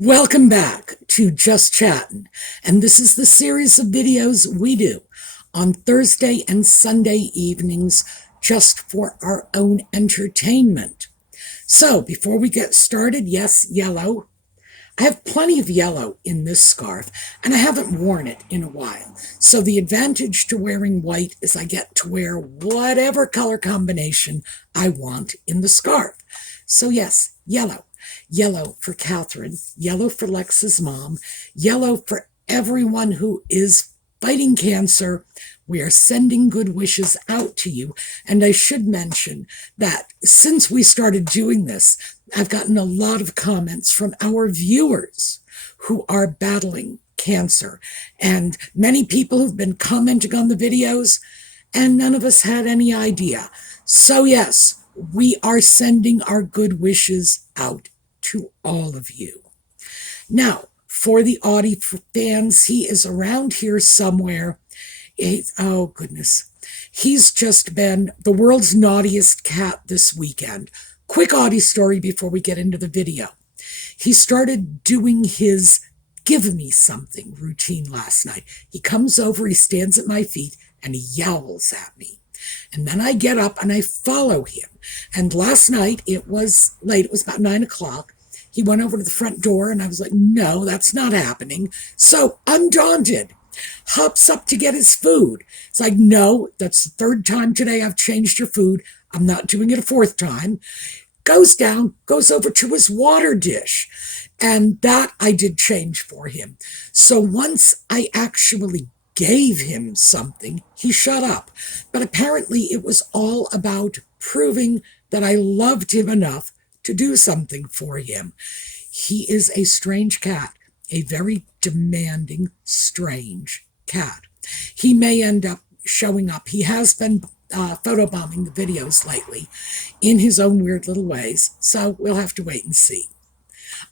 Welcome back to Just Chattin', and this is the series of videos we do on Thursday and Sunday evenings just for our own entertainment. So before we get started, yes, yellow. I have plenty of yellow in this scarf, and I haven't worn it in a while. So the advantage to wearing white is I get to wear whatever color combination I want in the scarf. So yes, yellow. Yellow for Catherine, yellow for Lex's mom, yellow for everyone who is fighting cancer. We are sending good wishes out to you. And I should mention that since we started doing this, I've gotten a lot of comments from our viewers who are battling cancer. And many people who've been commenting on the videos, and none of us had any idea. So yes, we are sending our good wishes out to all of you. Now, for the Audie fans, he is around here somewhere. Oh, goodness. He's just been the world's naughtiest cat this weekend. Quick Audie story before we get into the video. He started doing his give me something routine last night. He comes over, he stands at my feet, and he yowls at me. And then I get up and I follow him. And last night, it was late, it was about 9 o'clock. He went over to the front door and I was like, no, that's not happening. So undaunted, hops up to get his food. It's like, no, that's the third time today I've changed your food. I'm not doing it a fourth time. Goes down, goes over to his water dish. And that I did change for him. So once I actually gave him something, he shut up. But apparently it was all about proving that I loved him enough to do something for him. He is a strange cat, a very demanding, strange cat. He may end up showing up. He has been photobombing the videos lately in his own weird little ways, so we'll have to wait and see.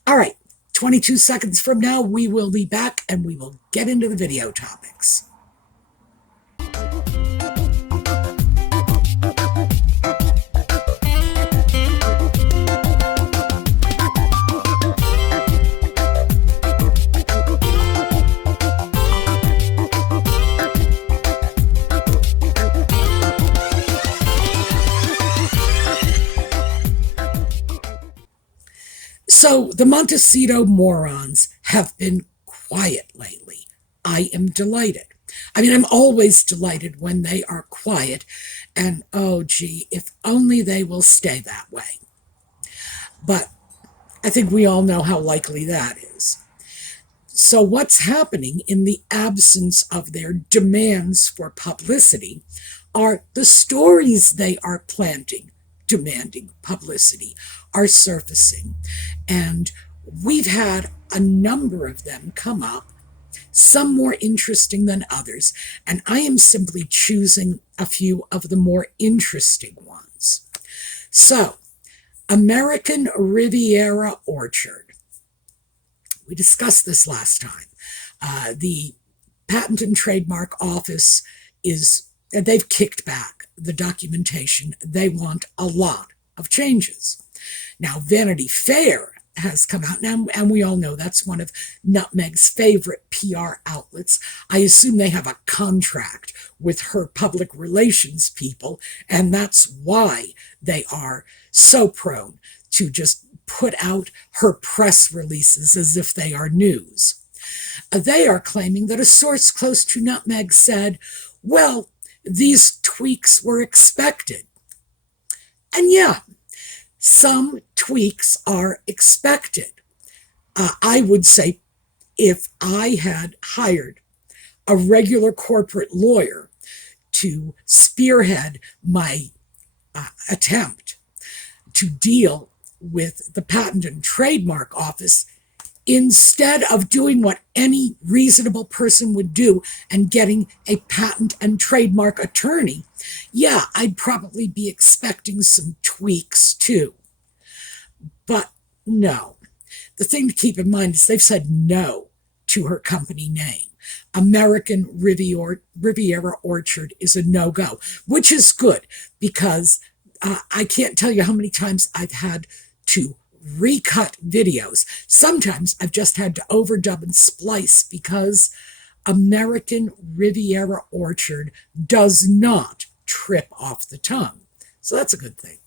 All right, 22 seconds from now, we will be back and we will get into the video topics. So the Montecito morons have been quiet lately. I am delighted. I mean, I'm always delighted when they are quiet. And oh, gee, if only they will stay that way. But I think we all know how likely that is. So what's happening in the absence of their demands for publicity are the stories they are planting, demanding publicity, are surfacing. And we've had a number of them come up, some more interesting than others, and I am simply choosing a few of the more interesting ones. So, American Riviera Orchard. We discussed this last time. The Patent and Trademark Office they've kicked back the documentation. They want a lot of changes. Now, Vanity Fair has come out now, and we all know that's one of Nutmeg's favorite PR outlets. I assume they have a contract with her public relations people, and that's why they are so prone to just put out her press releases as if they are news. They are claiming that a source close to Nutmeg said, well, these tweaks were expected. And yeah, some tweaks are expected. I would say if I had hired a regular corporate lawyer to spearhead my attempt to deal with the Patent and Trademark Office, instead of doing what any reasonable person would do and getting a patent and trademark attorney, yeah, I'd probably be expecting some tweaks too. But no. The thing to keep in mind is they've said no to her company name. American Riviera Orchard is a no-go, which is good because I can't tell you how many times I've had to recut videos. Sometimes I've just had to overdub and splice because American Riviera Orchard does not trip off the tongue. So that's a good thing.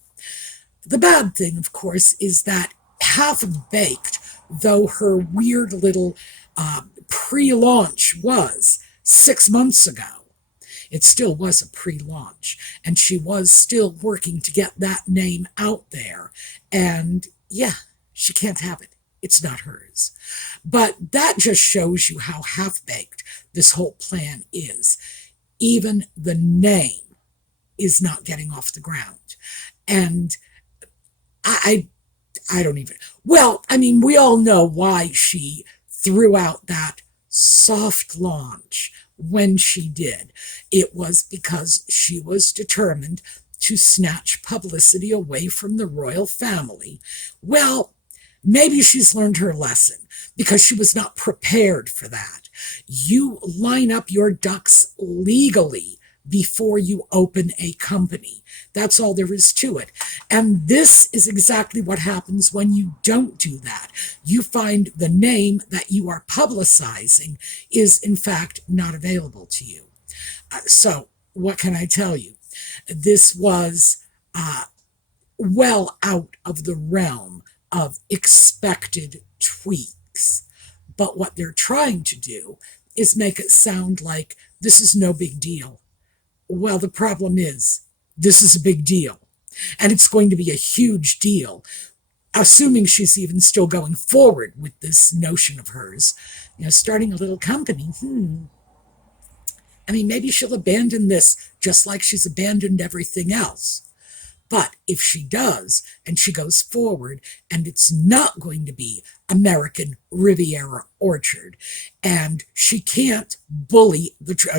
The bad thing, of course, is that half-baked, though her weird little pre-launch was 6 months ago, it still was a pre-launch, and she was still working to get that name out there. And yeah, she can't have it. It's not hers. But that just shows you how half-baked this whole plan is. Even the name is not getting off the ground. And I don't even, well, I mean, we all know why she threw out that soft launch when she did. It was because she was determined to snatch publicity away from the royal family. Well, maybe she's learned her lesson because she was not prepared for that. You line up your ducks legally before you open a company. That's all there is to it. And this is exactly what happens when you don't do that. You find the name that you are publicizing is, in fact, not available to you. So what can I tell you? This was well out of the realm of expected tweaks. But what they're trying to do is make it sound like this is no big deal. Well, the problem is, this is a big deal. And it's going to be a huge deal, assuming she's even still going forward with this notion of hers. You know, starting a little company, I mean, maybe she'll abandon this just like she's abandoned everything else. But if she does, and she goes forward, and it's not going to be American Riviera Orchard, and she can't bully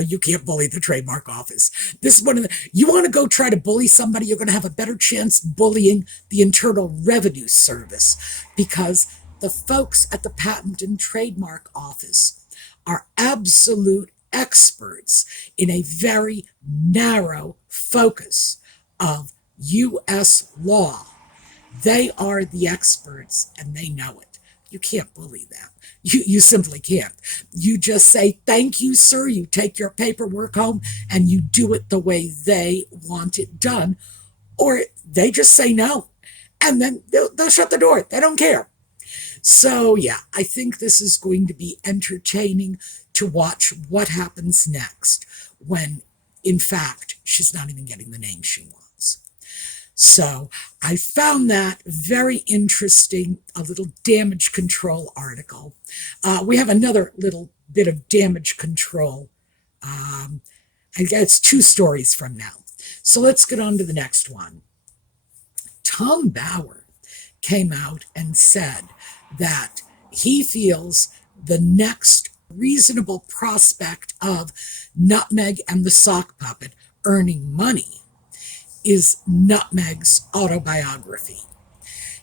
you can't bully the trademark office. This is one of the, you want to go try to bully somebody, you're going to have a better chance bullying the Internal Revenue Service, because the folks at the Patent and Trademark Office are absolute experts in a very narrow focus of U.S. law. They are the experts, and they know it. You can't bully them. You simply can't. You just say, thank you, sir. You take your paperwork home, and you do it the way they want it done. Or they just say no, and then they'll shut the door. They don't care. So, yeah, I think this is going to be entertaining to watch what happens next when, in fact, she's not even getting the name she wants. So I found that very interesting, a little damage control article. We have another little bit of damage control. I guess it's 2 stories from now. So let's get on to the next one. Tom Bauer came out and said that he feels the next reasonable prospect of Nutmeg and the Sock Puppet earning money is Nutmeg's autobiography.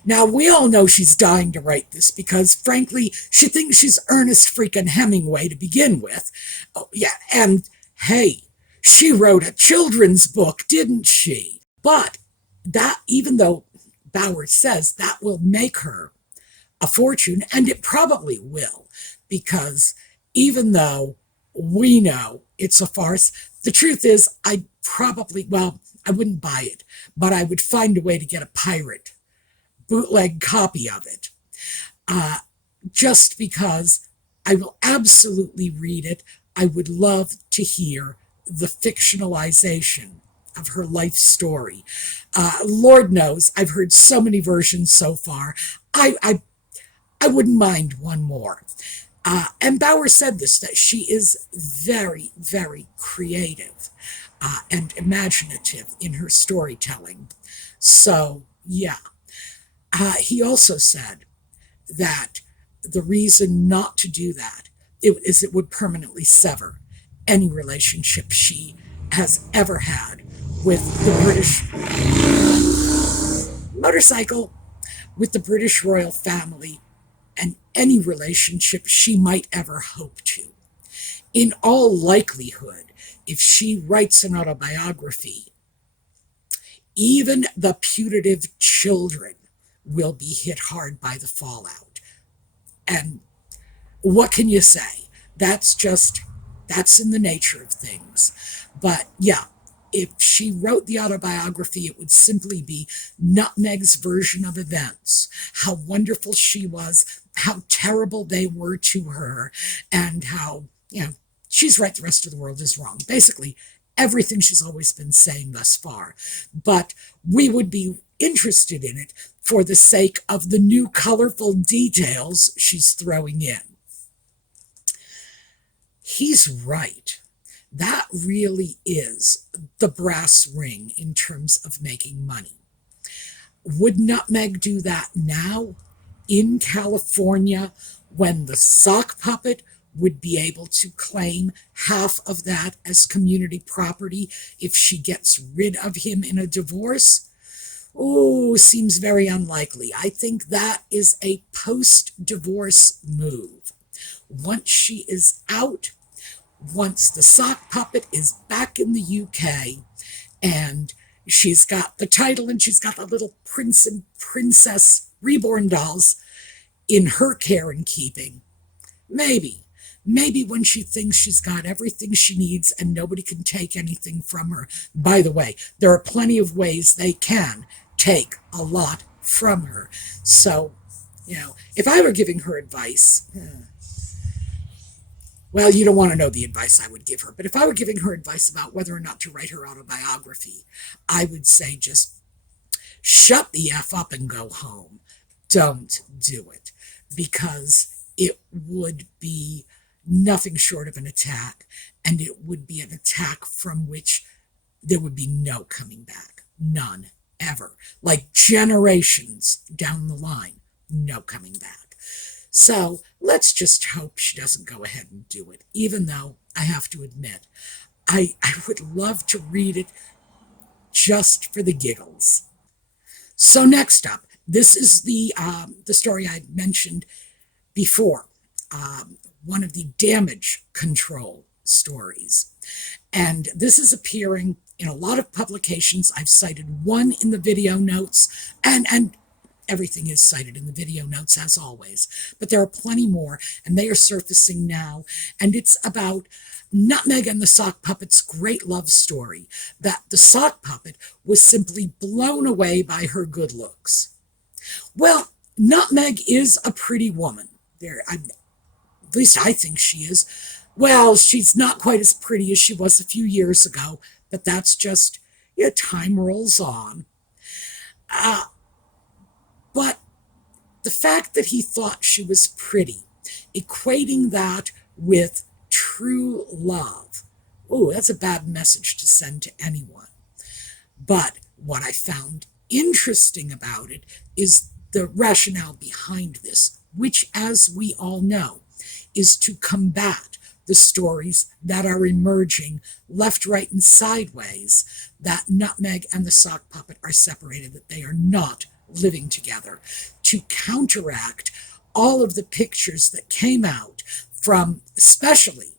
Now, we all know she's dying to write this because, frankly, she thinks she's Ernest freaking Hemingway to begin with. Oh, yeah, and hey, she wrote a children's book, didn't she? But that, even though Bauer says that will make her a fortune, and it probably will, because even though we know it's a farce, the truth is I wouldn't buy it, but I would find a way to get a pirate bootleg copy of it, just because I will absolutely read it. I would love to hear the fictionalization of her life story. Lord knows, I've heard so many versions so far. I wouldn't mind one more. And Bauer said this, that she is very, very creative and imaginative in her storytelling. So, yeah. He also said that the reason not to do that is it would permanently sever any relationship she has ever had with the British motorcycle, with the British royal family, and any relationship she might ever hope to. In all likelihood, if she writes an autobiography, even the putative children will be hit hard by the fallout. And what can you say? That's in the nature of things. But yeah, if she wrote the autobiography, it would simply be Nutmeg's version of events, how wonderful she was, how terrible they were to her, and how, she's right, the rest of the world is wrong. Basically, everything she's always been saying thus far. But we would be interested in it for the sake of the new colorful details she's throwing in. He's right. That really is the brass ring in terms of making money. Would Nutmeg do that now in California when the sock puppet would be able to claim half of that as community property if she gets rid of him in a divorce? Oh, seems very unlikely. I think that is a post-divorce move. Once she is out, once the sock puppet is back in the UK and she's got the title and she's got the little prince and princess reborn dolls in her care and keeping, maybe when she thinks she's got everything she needs and nobody can take anything from her. By the way, there are plenty of ways they can take a lot from her. So, if I were giving her advice, well, you don't want to know the advice I would give her, but if I were giving her advice about whether or not to write her autobiography, I would say just shut the F up and go home. Don't do it, because it would be nothing short of an attack, and it would be an attack from which there would be no coming back. None, ever. Like generations down the line, no coming back. So let's just hope she doesn't go ahead and do it, even though I have to admit, I would love to read it just for the giggles. So next up, this is the story I mentioned before, one of the damage control stories. And this is appearing in a lot of publications. I've cited one in the video notes, and everything is cited in the video notes as always, but there are plenty more, and they are surfacing now, and it's about Nutmeg and the sock puppet's great love story, that the sock puppet was simply blown away by her good looks. Well, Nutmeg is a pretty woman. At least I think she is. Well, she's not quite as pretty as she was a few years ago, but that's just, time rolls on. But the fact that he thought she was pretty, equating that with true love, that's a bad message to send to anyone. But what I found interesting about it is the rationale behind this, which, as we all know, is to combat the stories that are emerging left, right, and sideways, that Nutmeg and the sock puppet are separated, that they are not living together, to counteract all of the pictures that came out from especially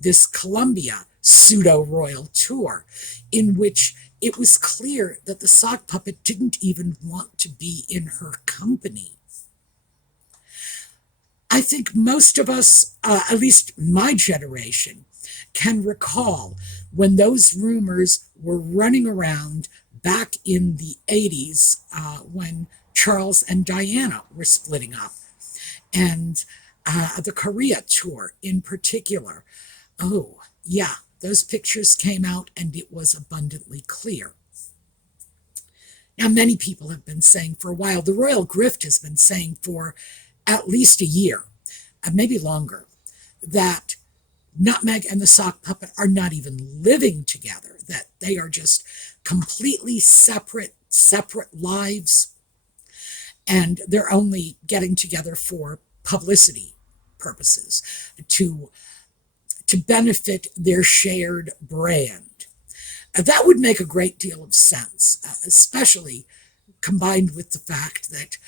this Columbia pseudo-royal tour, in which it was clear that the sock puppet didn't even want to be in her company. I think most of us, at least my generation, can recall when those rumors were running around back in the 80s, when Charles and Diana were splitting up, and the Korea tour in particular. Oh, yeah, those pictures came out and it was abundantly clear. Now, many people have been saying for a while, the royal grift has been saying for at least a year, maybe longer, that Nutmeg and the sock puppet are not even living together, that they are just completely separate lives, and they're only getting together for publicity purposes, to benefit their shared brand. That would make a great deal of sense, especially combined with the fact that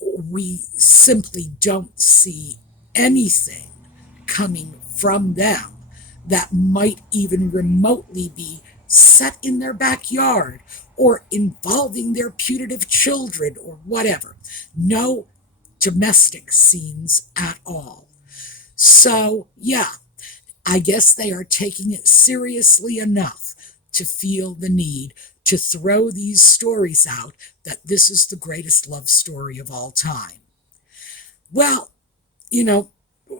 we simply don't see anything coming from them that might even remotely be set in their backyard or involving their putative children or whatever. No domestic scenes at all. So, yeah, I guess they are taking it seriously enough to feel the need to throw these stories out that this is the greatest love story of all time. Well, you know,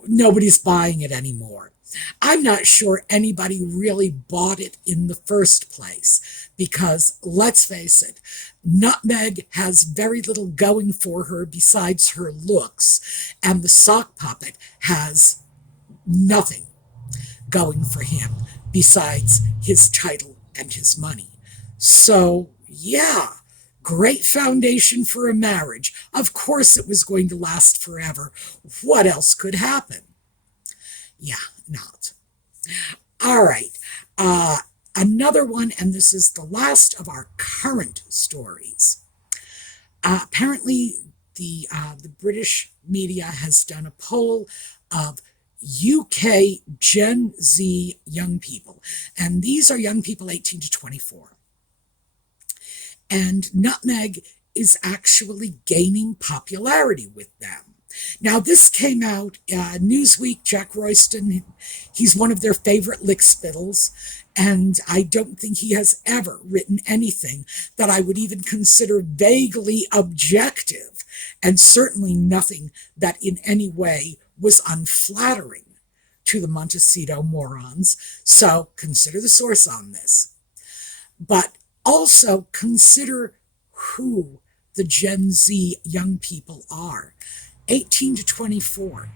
nobody's buying it anymore. I'm not sure anybody really bought it in the first place because, let's face it, Nutmeg has very little going for her besides her looks, and the sock puppet has nothing going for him besides his title and his money. So, yeah, great foundation for a marriage. Of course, it was going to last forever. What else could happen? Yeah, not. All right. Another one, and this is the last of our current stories. Apparently, the British media has done a poll of UK Gen Z young people, and these are young people 18 to 24. And Nutmeg is actually gaining popularity with them. Now, this came out, Newsweek, Jack Royston, he's one of their favorite lickspittles, and I don't think he has ever written anything that I would even consider vaguely objective, and certainly nothing that in any way was unflattering to the Montecito morons. So consider the source on this. But also consider who the Gen Z young people are. 18 to 24.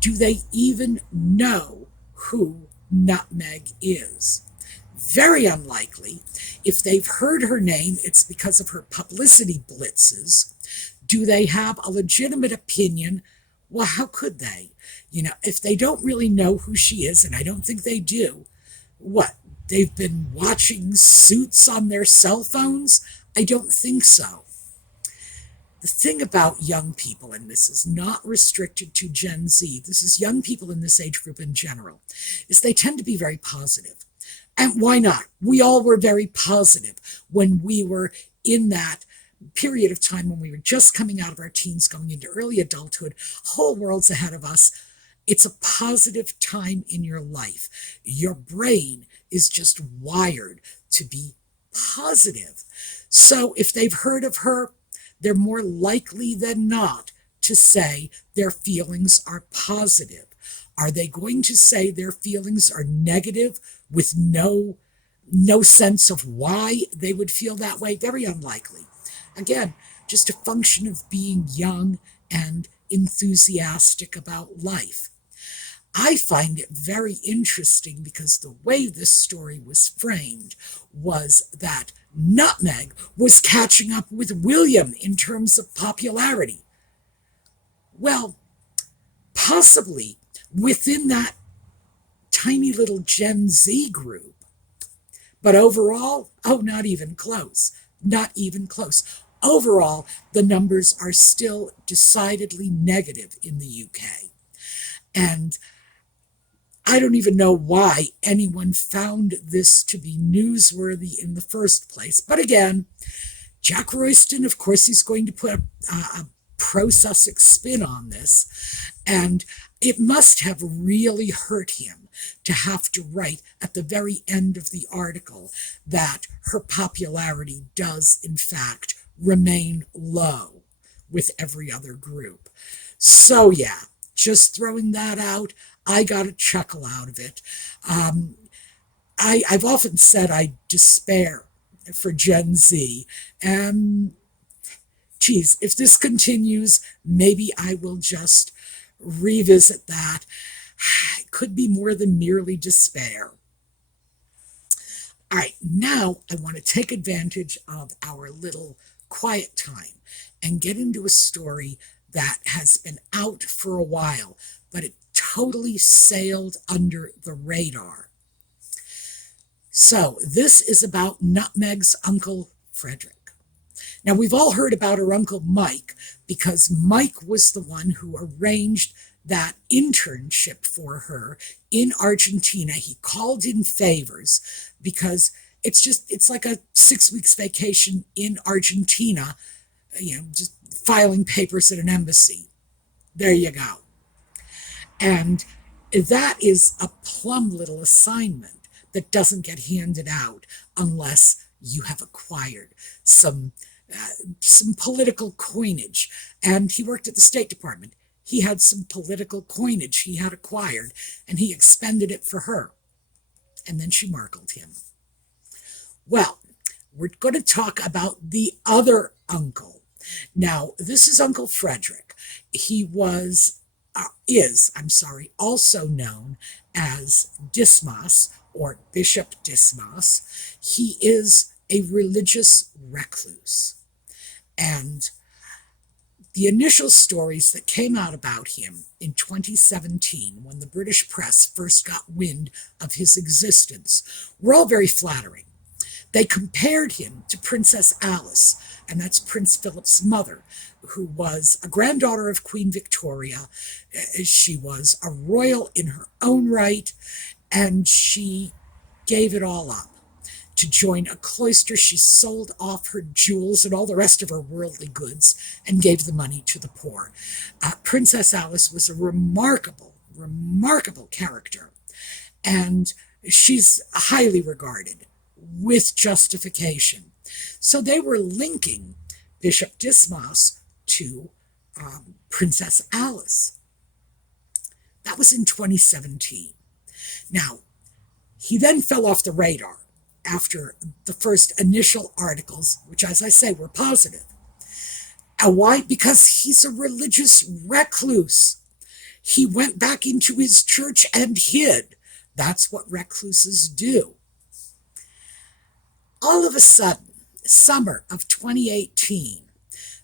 Do they even know who Nutmeg is? Very unlikely. If they've heard her name, it's because of her publicity blitzes. Do they have a legitimate opinion? Well, how could they? If they don't really know who she is, and I don't think they do, what? They've been watching Suits on their cell phones? I don't think so. The thing about young people, and this is not restricted to Gen Z, this is young people in this age group in general, is they tend to be very positive. And why not? We all were very positive when we were in that period of time when we were just coming out of our teens, going into early adulthood, whole world's ahead of us. It's a positive time in your life. Your brain is just wired to be positive. So if they've heard of her, they're more likely than not to say their feelings are positive. Are they going to say their feelings are negative with no sense of why they would feel that way? Very unlikely. Again, just a function of being young and enthusiastic about life. I find it very interesting because the way this story was framed was that Nutmeg was catching up with William in terms of popularity. Well, possibly within that tiny little Gen Z group. But overall, not even close. Not even close. Overall, the numbers are still decidedly negative in the UK. And I don't even know why anyone found this to be newsworthy in the first place. But again, Jack Royston, of course, he's going to put a pro-Sussex spin on this. And it must have really hurt him to have to write at the very end of the article that her popularity does, in fact, remain low with every other group. So, yeah, just throwing that out. I got a chuckle out of it. I've often said I despair for Gen Z. And, geez, if this continues, maybe I will just revisit that. It could be more than merely despair. All right, now I want to take advantage of our little quiet time and get into a story that has been out for a while, but it totally sailed under the radar. So this is about Nutmeg's uncle, Frederick. Now, we've all heard about her uncle, Mike, because Mike was the one who arranged that internship for her in Argentina. He called in favors because It's like a 6 weeks vacation in Argentina, just filing papers at an embassy. There you go. And that is a plum little assignment that doesn't get handed out unless you have acquired some some political coinage. And he worked at the State Department. He had some political coinage he had acquired, and he expended it for her. And then she markled him. Well, we're going to talk about the other uncle. Now, this is Uncle Frederick. He also known as Dismas or Bishop Dismas. He is a religious recluse. And the initial stories that came out about him in 2017, when the British press first got wind of his existence, were all very flattering. They compared him to Princess Alice, and that's Prince Philip's mother, who was a granddaughter of Queen Victoria. She was a royal in her own right, and she gave it all up to join a cloister. She sold off her jewels and all the rest of her worldly goods and gave the money to the poor. Princess Alice was a remarkable, remarkable character, and she's highly regarded with justification. So they were linking Bishop Dismas to Princess Alice. That was in 2017. Now, he then fell off the radar after the first initial articles, which, as I say, were positive. And why? Because he's a religious recluse. He went back into his church and hid. That's what recluses do. All of a sudden, summer of 2018,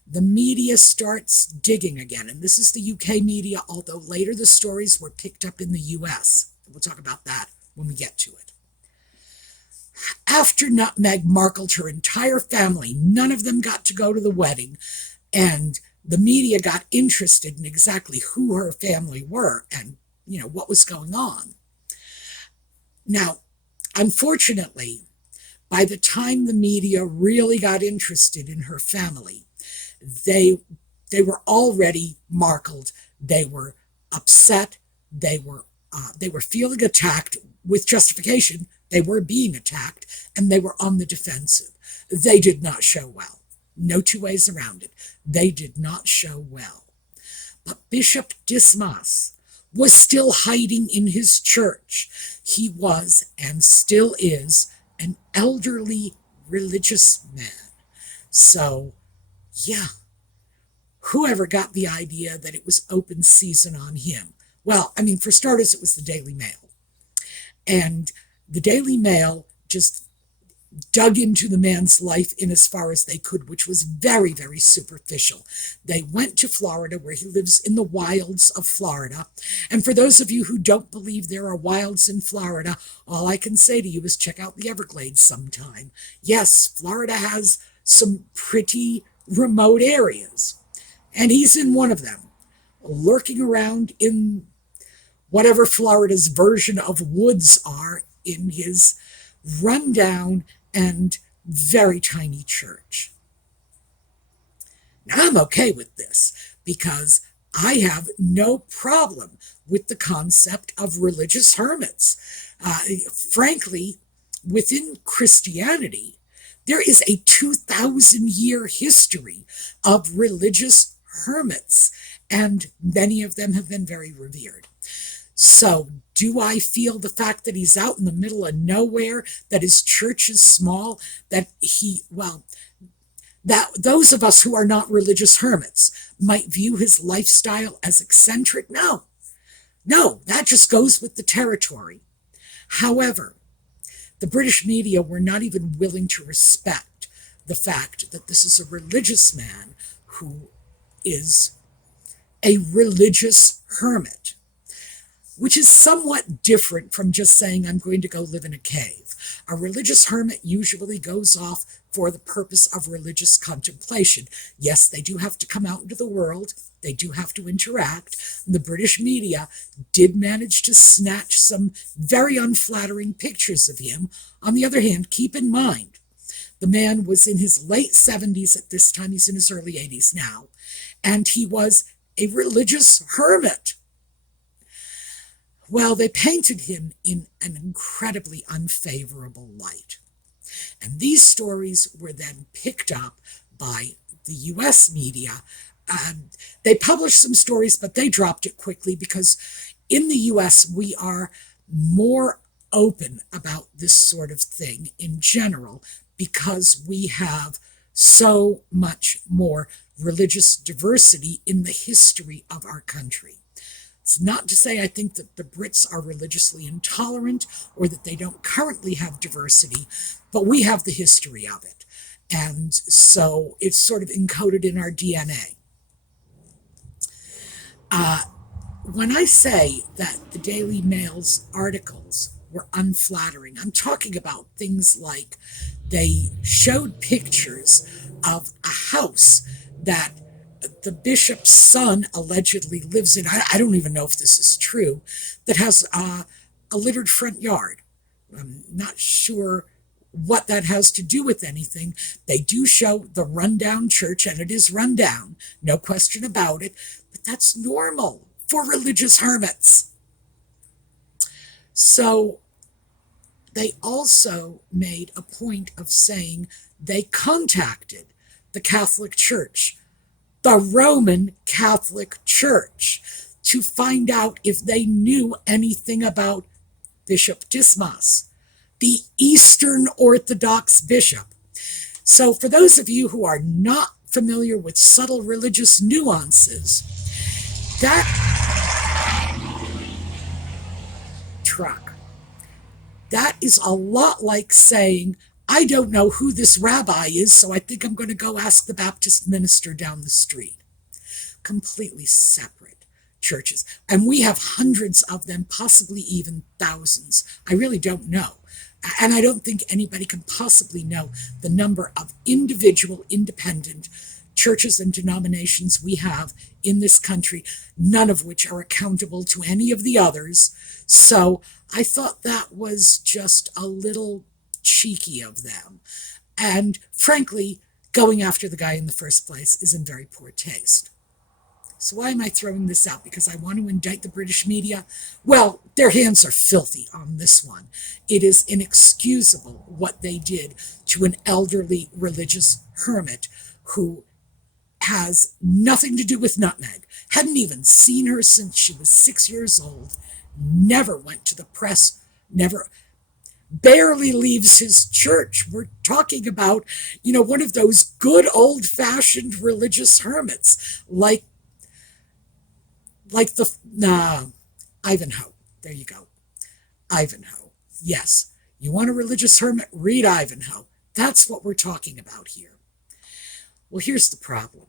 the media starts digging again. And this is the UK media, although later the stories were picked up in the US. We'll talk about that when we get to it. After Nutmeg markled her entire family, none of them got to go to the wedding, and the media got interested in exactly who her family were and, what was going on. Now, unfortunately, by the time the media really got interested in her family, they were already markled. They were upset. They were feeling attacked with justification. They were being attacked, and they were on the defensive. They did not show well. No two ways around it. They did not show well. But Bishop Dismas was still hiding in his church. He was, and still is, an elderly religious man. So, yeah, whoever got the idea that it was open season on him? Well, for starters, it was the Daily Mail. And the Daily Mail just dug into the man's life in as far as they could, which was very, very superficial. They went to Florida, where he lives in the wilds of Florida. And for those of you who don't believe there are wilds in Florida, all I can say to you is check out the Everglades sometime. Yes, Florida has some pretty remote areas, and he's in one of them, lurking around in whatever Florida's version of woods are, in his rundown and very tiny church. Now, I'm okay with this because I have no problem with the concept of religious hermits. Frankly, within Christianity, there is a 2,000-year history of religious hermits, and many of them have been very revered. So, do I feel the fact that he's out in the middle of nowhere, that his church is small, that those of us who are not religious hermits might view his lifestyle as eccentric? No, that just goes with the territory. However, the British media were not even willing to respect the fact that this is a religious man who is a religious hermit, which is somewhat different from just saying, I'm going to go live in a cave. A religious hermit usually goes off for the purpose of religious contemplation. Yes, they do have to come out into the world They do have to interact. The British media did manage to snatch some very unflattering pictures of him. On the other hand, keep in mind, the man was in his late 70s at this time. He's in his early 80s now. And he was a religious hermit. Well, they painted him in an incredibly unfavorable light. And these stories were then picked up by the U.S. media. They published some stories, but they dropped it quickly because in the U.S. we are more open about this sort of thing in general because we have so much more religious diversity in the history of our country. It's not to say I think that the Brits are religiously intolerant or that they don't currently have diversity, but we have the history of it. And so it's sort of encoded in our DNA. When I say that the Daily Mail's articles were unflattering, I'm talking about things like they showed pictures of a house that the bishop's son allegedly lives in. I don't even know if this is true, that has a littered front yard. I'm not sure what that has to do with anything. They do show the rundown church, and it is rundown, no question about it, but that's normal for religious hermits. So they also made a point of saying they contacted the Catholic Church, the Roman Catholic Church, to find out if they knew anything about Bishop Dismas, the Eastern Orthodox bishop. So for those of you who are not familiar with subtle religious nuances, that is a lot like saying, I don't know who this rabbi is, so I think I'm going to go ask the Baptist minister down the street. Completely separate churches. And we have hundreds of them, possibly even thousands. I really don't know. And I don't think anybody can possibly know the number of individual, independent churches and denominations we have in this country, none of which are accountable to any of the others. So I thought that was just a little cheeky of them. And frankly, going after the guy in the first place is in very poor taste. So why am I throwing this out? Because I want to indict the British media? Well, their hands are filthy on this one. It is inexcusable what they did to an elderly religious hermit who has nothing to do with Nutmeg, hadn't even seen her since she was 6 years old, never went to the press, barely leaves his church. We're talking about, one of those good old-fashioned religious hermits, like Ivanhoe. There you go. Ivanhoe. Yes. You want a religious hermit? Read Ivanhoe. That's what we're talking about here. Well, here's the problem.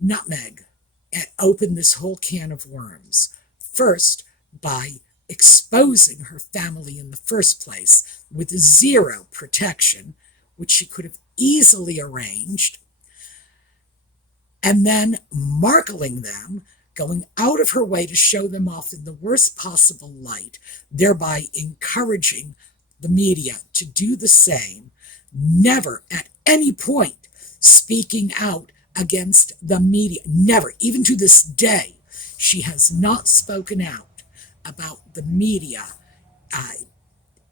Nutmeg opened this whole can of worms. First, by exposing her family in the first place with zero protection, which she could have easily arranged, and then marketing them, going out of her way to show them off in the worst possible light, thereby encouraging the media to do the same, never at any point speaking out against the media. Never, even to this day, she has not spoken out about the media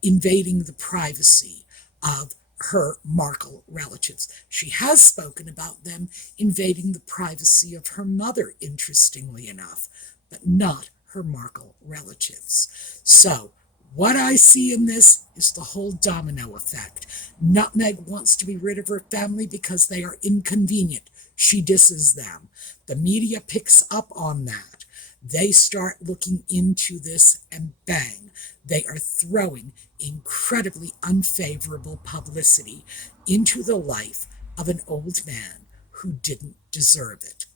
invading the privacy of her Markle relatives. She has spoken about them invading the privacy of her mother, interestingly enough, but not her Markle relatives. So what I see in this is the whole domino effect. Nutmeg wants to be rid of her family because they are inconvenient. She disses them. The media picks up on that. They start looking into this, and bang, they are throwing incredibly unfavorable publicity into the life of an old man who didn't deserve it.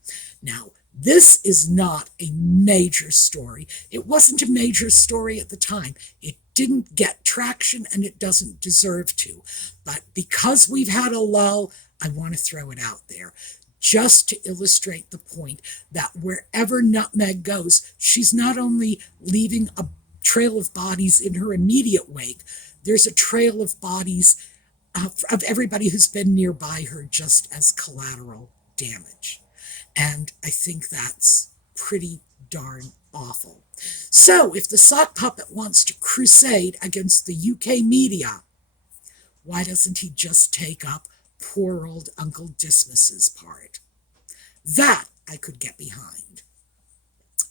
Now, this is not a major story. It wasn't a major story at the time. It didn't get traction, and it doesn't deserve to. But because we've had a lull, I want to throw it out there. just to illustrate the point that wherever Nutmeg goes, she's not only leaving a trail of bodies in her immediate wake, there's a trail of bodies of everybody who's been nearby her just as collateral damage. And I think that's pretty darn awful. So if the sock puppet wants to crusade against the UK media, why doesn't he just take up poor old Uncle Dismas's part? That I could get behind.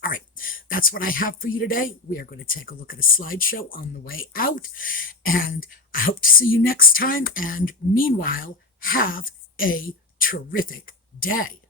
All right, that's what I have for you today. We are going to take a look at a slideshow on the way out, and I hope to see you next time. And meanwhile, have a terrific day.